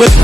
What's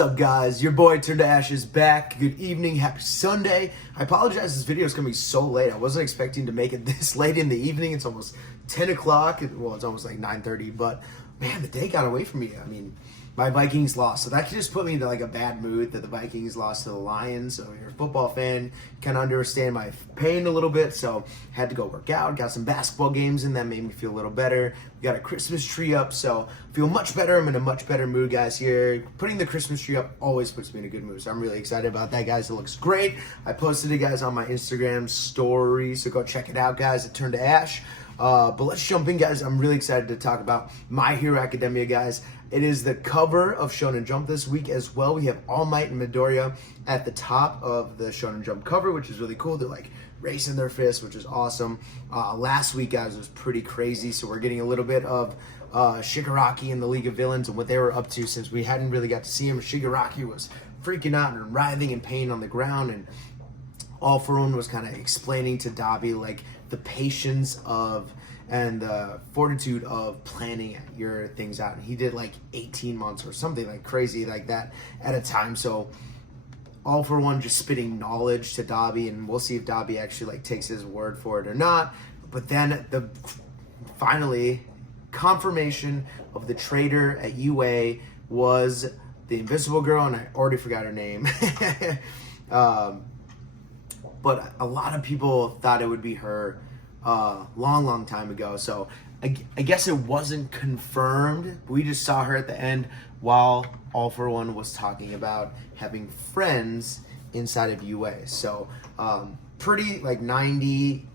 up, guys? Your boy Turned to Ash is back. Good evening, happy Sunday. I apologize, this video is coming so late. I wasn't expecting to make it this late in the evening. It's almost 10 o'clock. Well, it's almost like 9:30, but man, the day got away from me. I mean, my Vikings lost, so that could just put me into like a bad mood that the Vikings lost to the Lions. So if you're a football fan, you kind of understand my pain a little bit. So had to go work out, got some basketball games in that made me feel a little better. We got a Christmas tree up, so I feel much better. I'm in a much better mood, guys. Here, putting the Christmas tree up always puts me in a good mood, so I'm really excited about that, guys. It looks great. I posted it, guys, on my Instagram story, so go check it out, guys. It Turned to Ash. But let's jump in, guys. I'm really excited to talk about My Hero Academia, guys. It is the cover of Shonen Jump this week as well. We have All Might and Midoriya at the top of the Shonen Jump cover, which is really cool. They're like raising their fists, which is awesome. Last week, guys, was pretty crazy. So we're getting a little bit of Shigaraki in the League of Villains and what they were up to since we hadn't really got to see him. Shigaraki was freaking out and writhing in pain on the ground, and All For One was kind of explaining to Dabi like the patience of and the fortitude of planning your things out. And he did like 18 months or something like crazy like that at a time. So All For One just spitting knowledge to Dabi, and we'll see if Dabi actually like takes his word for it or not. But then finally confirmation of the traitor at UA was the Invisible Girl, and I already forgot her name. But a lot of people thought it would be her long time ago. So I guess it wasn't confirmed. We just saw her at the end while All For One was talking about having friends inside of UA. So pretty like 90,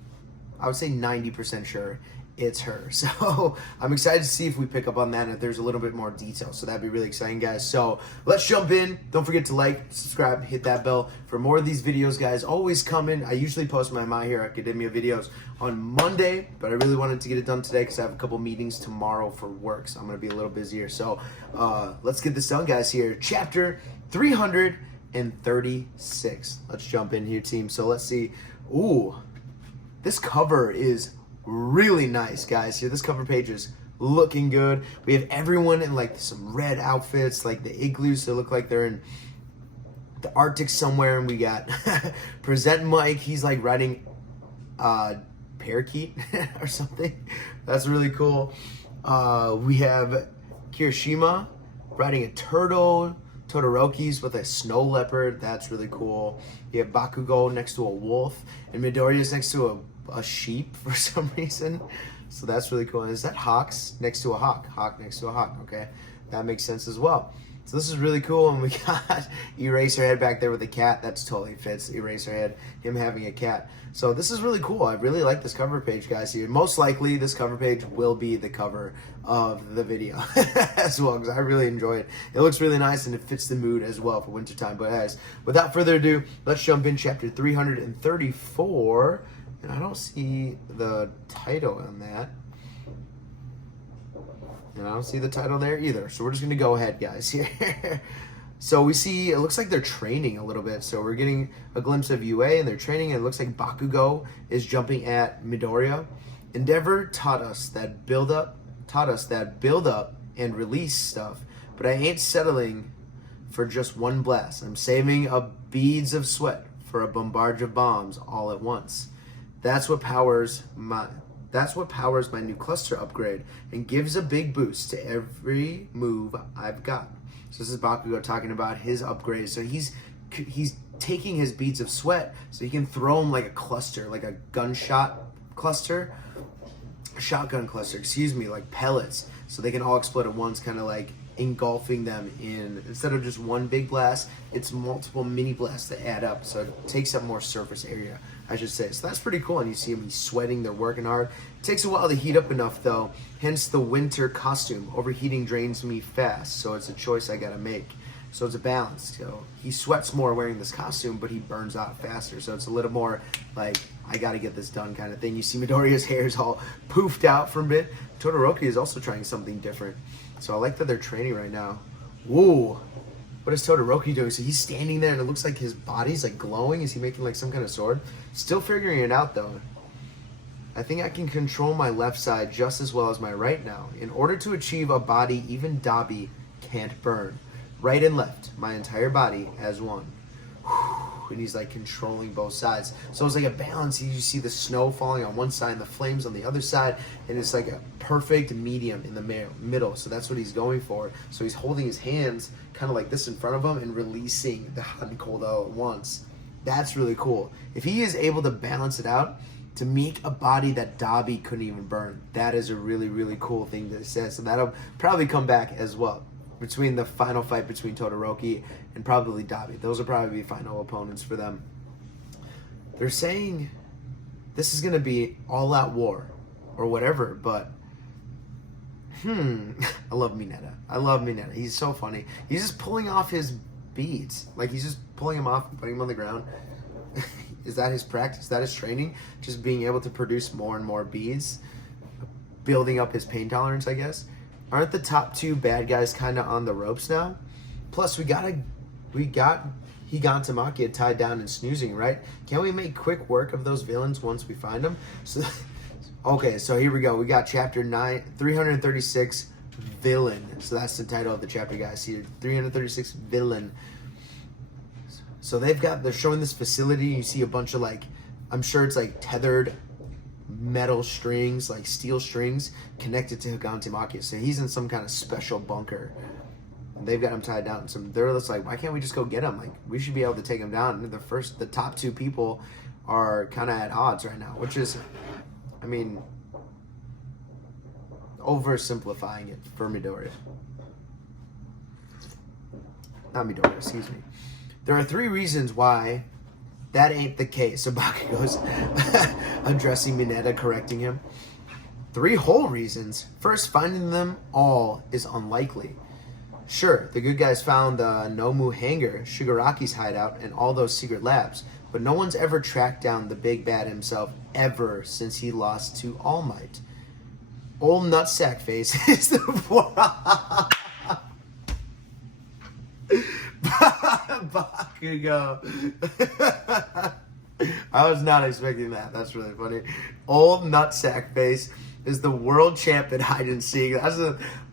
I would say 90% sure it's her. So I'm excited to see if we pick up on that and if there's a little bit more detail. So that'd be really exciting, guys. So let's jump in. Don't forget to like, subscribe, hit that bell for more of these videos, guys. Always coming. I usually post my My Hero Academia videos on Monday, but I really wanted to get it done today because I have a couple meetings tomorrow for work, so I'm going to be a little busier. So let's get this done, guys. Here, chapter 336. Let's jump in here, team. So let's see. Ooh, this cover is really nice, guys. Here, this cover page is looking good. We have everyone in like some red outfits, like the igloos. So they look like they're in the Arctic somewhere. And we got Present Mike. He's like riding parakeet or something. That's really cool. We have Kirishima riding a turtle. Todoroki's with a snow leopard. That's really cool. You have Bakugo next to a wolf, and Midoriya's next to a sheep for some reason. So that's really cool. And is that Hawks next to a hawk? Hawk next to a hawk. Okay, that makes sense as well. So this is really cool. And we got Eraserhead back there with a cat. That's totally fits Eraserhead, him having a cat. So this is really cool. I really like this cover page, guys. Here, most likely this cover page will be the cover of the video as well, because I really enjoy it. It looks really nice and it fits the mood as well for wintertime. But guys, without further ado, let's jump in chapter 334. And I don't see the title on that. And I don't see the title there either. So we're just going to go ahead, guys, here. So we see, it looks like they're training a little bit. So we're getting a glimpse of UA and they're training. And it looks like Bakugo is jumping at Midoriya. Endeavor taught us that build up and release stuff. But I ain't settling for just one blast. I'm saving up beads of sweat for a bombard of bombs all at once. That's what powers my new cluster upgrade and gives a big boost to every move I've got. So this is Bakugo talking about his upgrades. So he's taking his beads of sweat so he can throw them like a cluster, like a shotgun cluster, excuse me, like pellets, so they can all explode at once, kind of like engulfing them in, instead of just one big blast, it's multiple mini blasts that add up, so it takes up more surface area, I should say. So that's pretty cool. And you see them, he's sweating, they're working hard. It takes a while to heat up enough though, hence the winter costume. Overheating drains me fast, so it's a choice I gotta make. So it's a balance. So he sweats more wearing this costume, but he burns out faster. So it's a little more like, I gotta get this done kind of thing. You see Midoriya's hair is all poofed out from it. Todoroki is also trying something different. So I like that they're training right now. Whoa. What is Todoroki doing? So he's standing there and it looks like his body's like glowing. Is he making like some kind of sword? Still figuring it out though. I think I can control my left side just as well as my right now. In order to achieve a body even Dabi can't burn. Right and left, my entire body as one. And he's like controlling both sides. So it's like a balance. You see the snow falling on one side and the flames on the other side. And it's like a perfect medium in the middle. So that's what he's going for. So he's holding his hands kind of like this in front of him and releasing the hot and cold all at once. That's really cool. If he is able to balance it out to make a body that Dabi couldn't even burn, that is a really, really cool thing to say. So that'll probably come back as well. Between the final fight between Todoroki and probably Dabi. Those will probably be final opponents for them. They're saying this is going to be all-out war or whatever, but I love Mineta. I love Mineta. He's so funny. He's just pulling off his beads. Like, he's just pulling them off and putting them on the ground. Is that his practice? Is that his training? Just being able to produce more and more beads? Building up his pain tolerance, I guess? Aren't the top two bad guys kind of on the ropes now? Plus, we got Higantamaki tied down and snoozing, right? Can we make quick work of those villains once we find them? So, okay, so here we go. We got chapter 336, Villain. So that's the title of the chapter, guys. Here, 336, Villain. So they're showing this facility. You see a bunch of I'm sure it's like tethered metal strings, like steel strings, connected to Higantamaki. So he's in some kind of special bunker. And they've got him tied down. So they're just like, why can't we just go get him? Like, we should be able to take him down. And the top two people are kind of at odds right now, which is, I mean, oversimplifying it for Midoriya. Not Midoriya, excuse me. There are 3 reasons why that ain't the case. So Bakugo's addressing Mineta, correcting him. 3 whole reasons. First, finding them all is unlikely. Sure, the good guys found the Nomu hangar, Shigaraki's hideout, and all those secret labs, but no one's ever tracked down the big bad himself ever since he lost to All Might. Old nutsack face is the Bakugo. I was not expecting that. That's really funny. Old nutsack face is the world champ at hide and seek. That's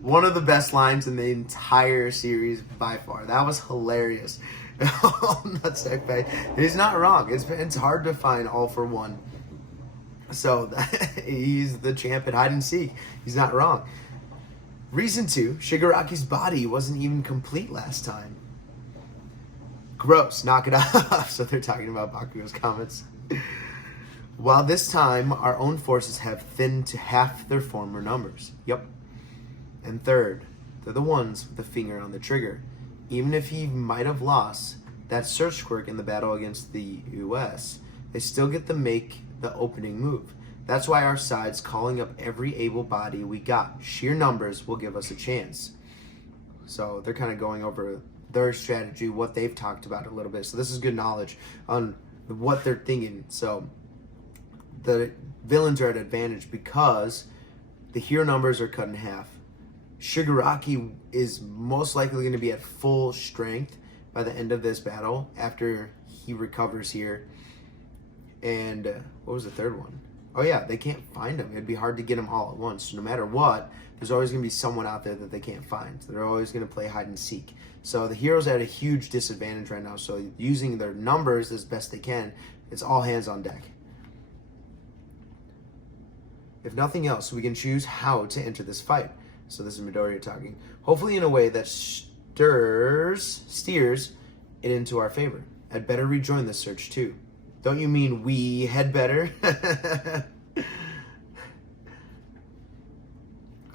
one of the best lines in the entire series by far. That was hilarious. Nutsack face. He's not wrong. It's hard to find all for one. So he's the champ at hide and seek. He's not wrong. Reason 2, Shigaraki's body wasn't even complete last time. Gross, knock it off. So they're talking about Bakugo's comments. While this time, our own forces have thinned to half their former numbers. Yep. And third, they're the ones with the finger on the trigger. Even if he might have lost that search quirk in the battle against the US, they still get to make the opening move. That's why our side's calling up every able body we got. Sheer numbers will give us a chance. So they're kind of going over their strategy, what they've talked about a little bit. So this is good knowledge on what they're thinking. So the villains are at advantage because the hero numbers are cut in half. Shigaraki is most likely going to be at full strength by the end of this battle after he recovers here. And what was the third one? Oh yeah, they can't find him. It'd be hard to get them all at once. So no matter what, there's always going to be someone out there that they can't find. So they're always going to play hide and seek. So the heroes are at a huge disadvantage right now. So using their numbers as best they can, it's all hands on deck. If nothing else, we can choose how to enter this fight. So this is Midoriya talking. Hopefully in a way that steers it into our favor. I'd better rejoin this search too. Don't you mean we had better? I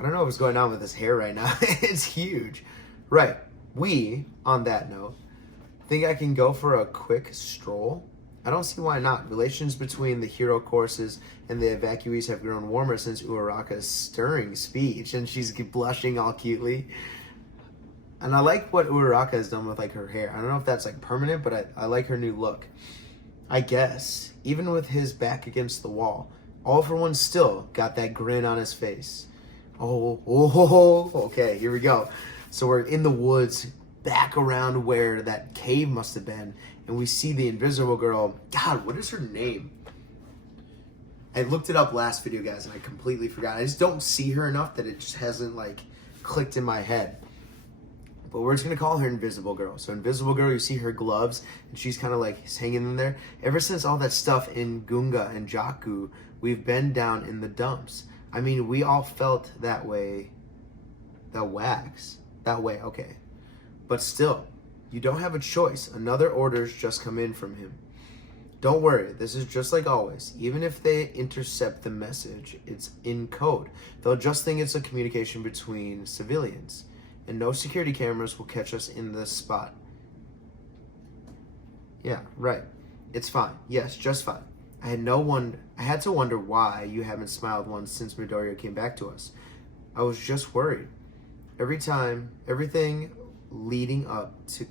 don't know what's going on with his hair right now. It's huge. Right. We, on that note, think I can go for a quick stroll? I don't see why not. Relations between the hero courses and the evacuees have grown warmer since Uraraka's stirring speech, and she's blushing all cutely. And I like what Uraraka has done with her hair. I don't know if that's permanent, but I like her new look. I guess, even with his back against the wall, All for One still got that grin on his face. Okay, here we go. So we're in the woods, back around where that cave must have been, and we see the invisible girl. God, what is her name? I looked it up last video, guys, and I completely forgot. I just don't see her enough that it just hasn't, like, clicked in my head. But we're just going to call her Invisible Girl. So Invisible Girl, you see her gloves, and she's kind of, like, hanging in there. Ever since all that stuff in Gunga and Jaku, we've been down in the dumps. I mean, we all felt that way. That way, okay. But still, you don't have a choice. Another order's just come in from him. Don't worry, this is just like always. Even if they intercept the message, it's in code. They'll just think it's a communication between civilians. And no security cameras will catch us in this spot. Yeah, right. It's fine. Yes, just fine. I had to wonder why you haven't smiled once since Midoriya came back to us. I was just worried. Everything leading up to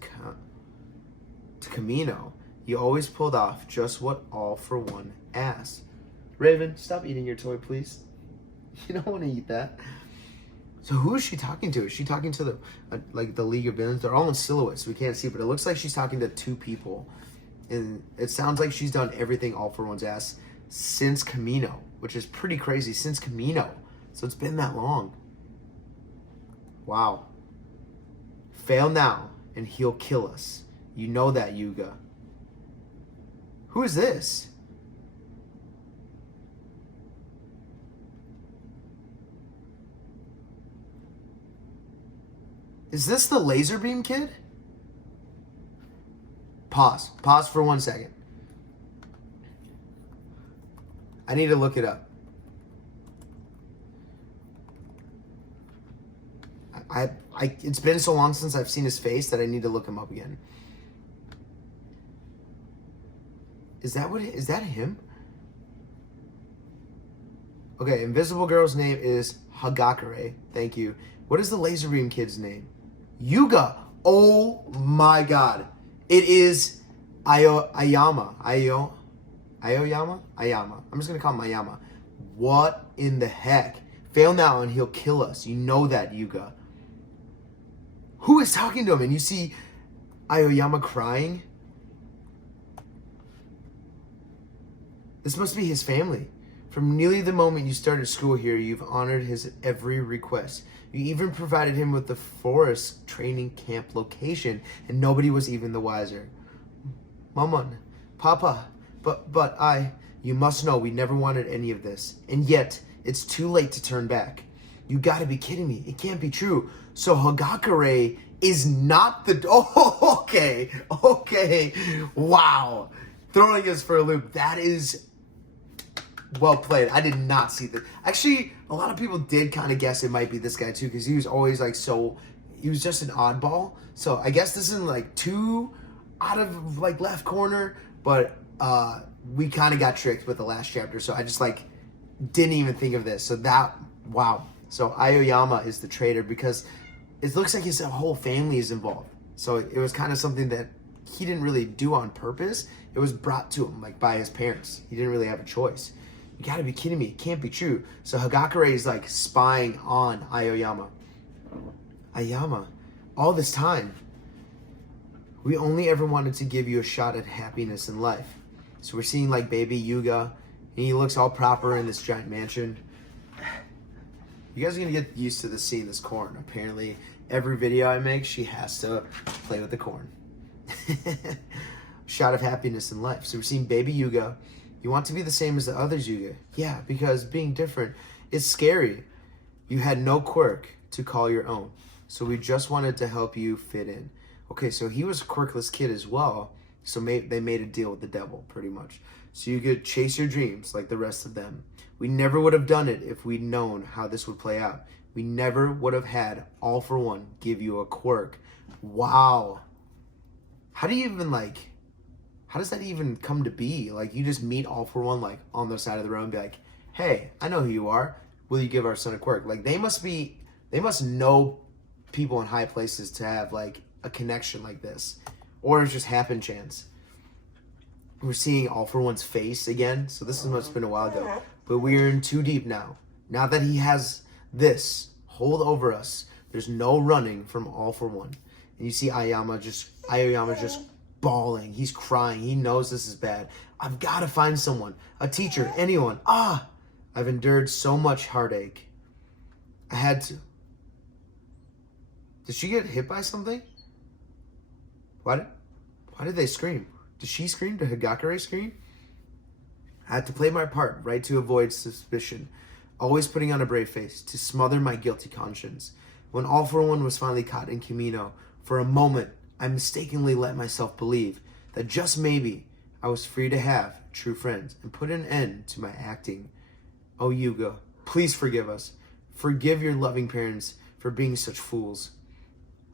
Kamino, you always pulled off just what All for One asked. Raven, stop eating your toy, please. You don't want to eat that. So who is she talking to? Is she talking to the the League of Villains? They're all in silhouettes, so we can't see, but it looks like she's talking to two people. And it sounds like she's done everything All for One's asked since Kamino, which is pretty crazy, since Kamino. So it's been that long. Wow. Fail now, and he'll kill us. You know that, Yuga. Who is this? Is this the laser beam kid? Pause. Pause for 1 second. I need to look it up. It's been so long since I've seen his face that I need to look him up again. Is that him? Okay, Invisible Girl's name is Hagakure. Thank you. What is the laser beam kid's name? Yuga. Oh my god. It is Ayama. Ayama? I'm just gonna call him Ayama. What in the heck? Fail now and he'll kill us. You know that, Yuga. Who is talking to him? And you see Aoyama crying? This must be his family. From nearly the moment you started school here, you've honored his every request. You even provided him with the forest training camp location, and nobody was even the wiser. Mama, Papa, but you must know we never wanted any of this. And yet, it's too late to turn back. You gotta be kidding me. It can't be true. So Hagakure is not the... Oh, okay. Wow. Throwing us for a loop. That is well played. I did not see that. Actually, a lot of people did kind of guess it might be this guy too, because he was always like he was just an oddball. So I guess this isn't like too out of like left corner, but we kind of got tricked with the last chapter. So I just like didn't even think of this. So wow. So Aoyama is the traitor because it looks like his whole family is involved. So it was kind of something that he didn't really do on purpose. It was brought to him like by his parents. He didn't really have a choice. You gotta be kidding me. It can't be true. So Hagakure is like spying on Aoyama. Ayama, all this time, we only ever wanted to give you a shot at happiness in life. So we're seeing like baby Yuga, and he looks all proper in this giant mansion. You guys are gonna get used to seeing this corn. Apparently, every video I make, she has to play with the corn. Shot of happiness in life. So we're seeing baby Yuga. You want to be the same as the others, Yuga. Yeah, because being different is scary. You had no quirk to call your own. So we just wanted to help you fit in. Okay, so he was a quirkless kid as well. So they made a deal with the devil, pretty much. So you could chase your dreams like the rest of them. We never would have done it if we'd known how this would play out. We never would have had All for One give you a quirk. Wow. How do you even how does that even come to be? Like, you just meet All for One like on the side of the road and be like, hey, I know who you are. Will you give our son a quirk? Like, they must know people in high places to have like a connection like this. Or it's just happen chance. We're seeing All for One's face again. So this must have been a while ago. But we're in too deep now. Now that he has this hold over us, there's no running from All for One. And you see Aoyama just bawling. He's crying. He knows this is bad. I've got to find someone, a teacher, anyone. I've endured so much heartache. I had to. Did she get hit by something? Why did they scream? Did she scream? Did Hagakure scream? I had to play my part, right, to avoid suspicion, always putting on a brave face, to smother my guilty conscience. When All for One was finally caught in Kimino, for a moment, I mistakenly let myself believe that just maybe I was free to have true friends and put an end to my acting. Oh, Yuga, please forgive us. Forgive your loving parents for being such fools.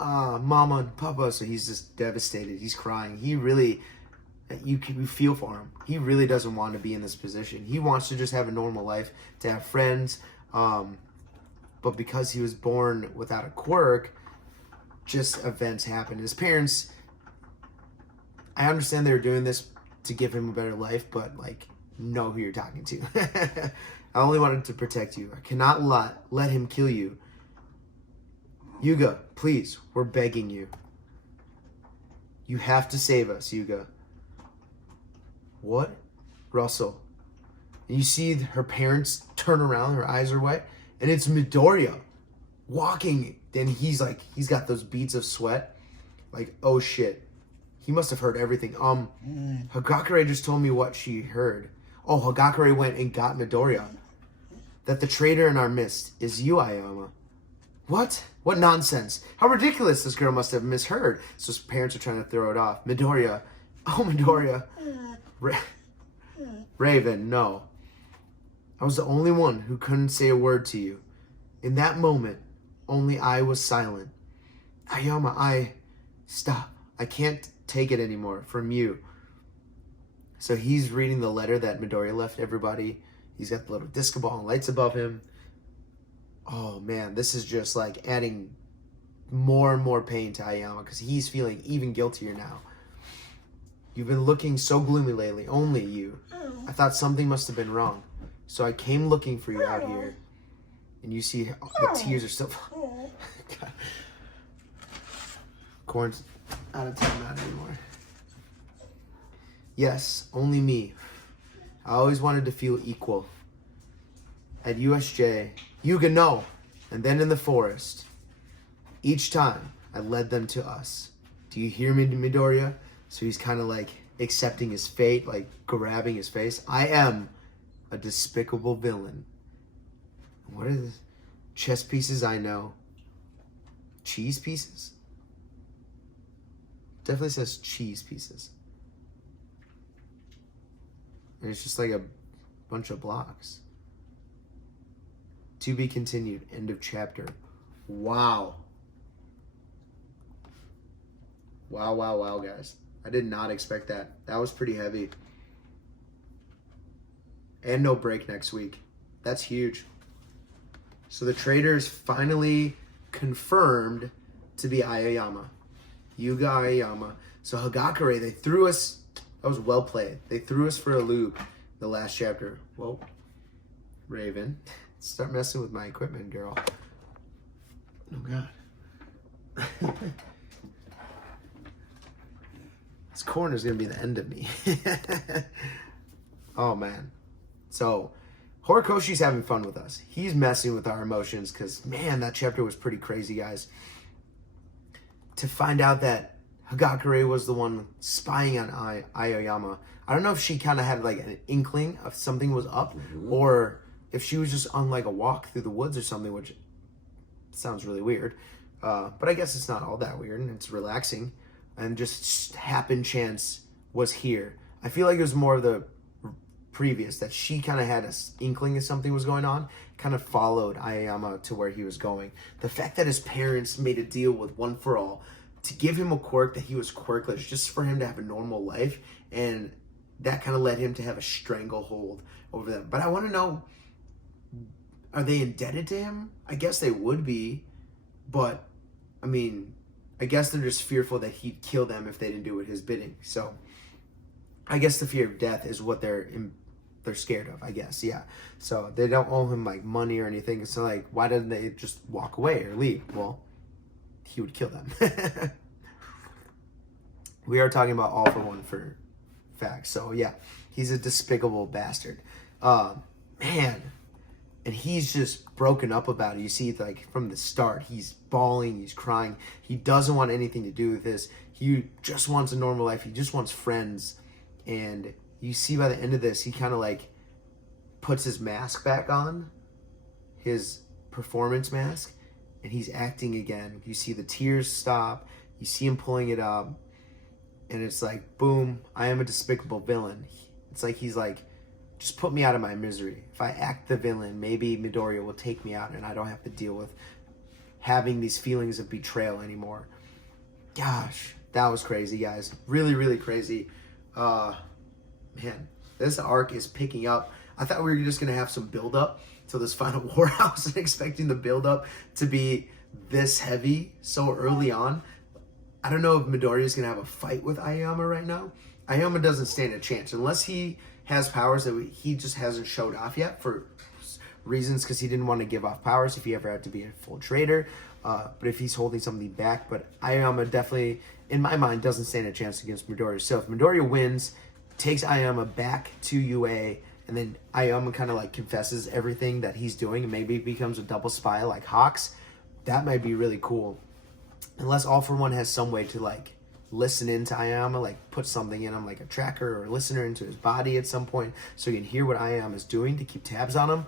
Mama and Papa, so he's just devastated. He's crying. He really, you feel for him. He really doesn't want to be in this position. He wants to just have a normal life, to have friends, but because he was born without a quirk, just events happen. His parents, I understand they were doing this to give him a better life, but like, know who you're talking to. I only wanted to protect you. I cannot let him kill you. Yuga, please, we're begging you. You have to save us, Yuga. What? Russell. And you see her parents turn around, her eyes are wet, and it's Midoriya walking. Then he's got those beads of sweat. Like, oh shit. He must have heard everything. Hagakure just told me what she heard. Oh, Hagakure went and got Midoriya. That the traitor in our midst is you, Ayama. What? What nonsense. How ridiculous. This girl must have misheard. So his parents are trying to throw it off. Midoriya. Oh, Midoriya. Raven, no. I was the only one who couldn't say a word to you. In that moment, only I was silent. Ayama, stop. I can't take it anymore from you. So he's reading the letter that Midoriya left everybody. He's got the little disco ball and lights above him. Oh man, this is just like adding more and more pain to Ayama because he's feeling even guiltier now. You've been looking so gloomy lately, only you. I thought something must have been wrong. So I came looking for you out here. And you see the tears are still... Corn's out of time, not anymore. Yes, only me. I always wanted to feel equal. At USJ, Yuga, no. And then in the forest. Each time, I led them to us. Do you hear me, Midoriya? So he's kind of like accepting his fate, like grabbing his face. I am a despicable villain. What are the chess pieces I know? Cheese pieces? Definitely says cheese pieces. And it's just like a bunch of blocks. To be continued. End of chapter. Wow. Wow, guys. I did not expect that. That was pretty heavy. And no break next week. That's huge. So the traitor is finally confirmed to be Aoyama. Yuga Aoyama. So Hagakure, they threw us... That was well played. They threw us for a loop the last chapter. Whoa. Raven. Start messing with my equipment, girl. Oh, God. This corner is going to be the end of me. Oh, man. So, Horikoshi's having fun with us. He's messing with our emotions because, man, that chapter was pretty crazy, guys. To find out that Hagakure was the one spying on Aoyama. I don't know if she kind of had like an inkling of something was up, or if she was just on like a walk through the woods or something, which sounds really weird. But I guess it's not all that weird, and it's relaxing. And just happen chance was here. I feel like it was more of the previous, that she kind of had an inkling that something was going on, kind of followed Aoyama to where he was going. The fact that his parents made a deal with One for All to give him a quirk that he was quirkless, just for him to have a normal life, and that kind of led him to have a stranglehold over them. But I want to know, are they indebted to him? I guess they would be, but I mean, I guess they're just fearful that he'd kill them if they didn't do his bidding. So I guess the fear of death is what they're scared of, I guess. Yeah. So they don't owe him like money or anything. So like, why didn't they just walk away or leave? Well, he would kill them. We are talking about All for One for facts. So yeah, He's a despicable bastard. Man. And he's just broken up about it. You see, like, from the start, he's bawling, he's crying. He doesn't want anything to do with this. He just wants a normal life. He just wants friends. And you see by the end of this, he kind of, like, puts his mask back on, his performance mask, and he's acting again. You see the tears stop. You see him pulling it up. And it's like, boom, I am a despicable villain. It's like he's like, just put me out of my misery. If I act the villain, maybe Midoriya will take me out and I don't have to deal with having these feelings of betrayal anymore. Gosh, that was crazy, guys. Really, really crazy. Man, this arc is picking up. I thought we were just going to have some build-up to this final war. I wasn't expecting the build-up to be this heavy so early on. I don't know if Midoriya is going to have a fight with Aoyama right now. Aoyama doesn't stand a chance unless he has powers that he just hasn't showed off yet for reasons, because he didn't want to give off powers if he ever had to be a full traitor. But if he's holding something back, but Aoyama definitely, in my mind, doesn't stand a chance against Midoriya. So if Midoriya wins, takes Aoyama back to UA, and then Aoyama kind of like confesses everything that he's doing, and maybe becomes a double spy like Hawks, that might be really cool. Unless All For One has some way to like listen into Aoyama, like put something in him, like a tracker or a listener into his body at some point, so you can hear what Aoyama is doing to keep tabs on him.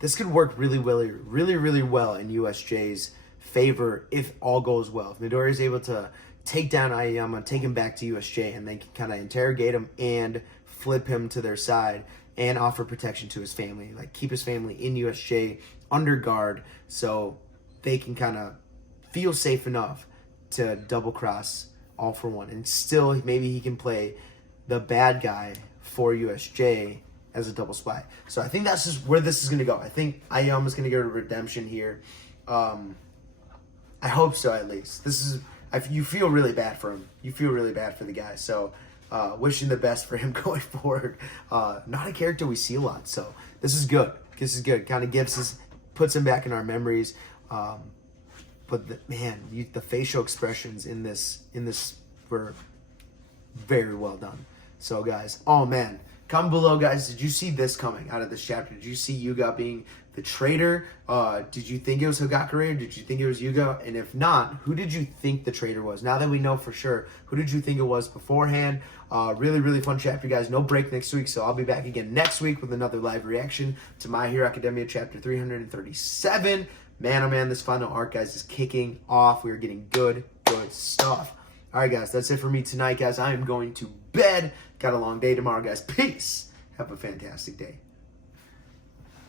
This could work really well in USJ's favor if all goes well. If Midoriya is able to take down Aoyama, take him back to USJ, and they can kind of interrogate him and flip him to their side and offer protection to his family, like keep his family in USJ under guard, so they can kind of feel safe enough to double cross All For One, and still maybe he can play the bad guy for USJ as a double spy. So I think that's just where this is going to go. I think Aoyama's going to get a redemption here. I hope so, at least. You feel really bad for him. You feel really bad for the guy. So wishing the best for him going forward. Not a character we see a lot, so this is good. This is good. Kind of puts him back in our memories. But the facial expressions in this were very well done. So guys, oh man, comment below, guys. Did you see this coming out of this chapter? Did you see Yuga being the traitor? Did you think it was Hagakure? Did you think it was Yuga? And if not, who did you think the traitor was? Now that we know for sure, who did you think it was beforehand? Really, really fun chapter, guys. No break next week, so I'll be back again next week with another live reaction to My Hero Academia chapter 337. Man, oh man, this final arc, guys, is kicking off. We are getting good stuff. All right, guys, that's it for me tonight, guys. I am going to bed. Got a long day tomorrow, guys. Peace. Have a fantastic day.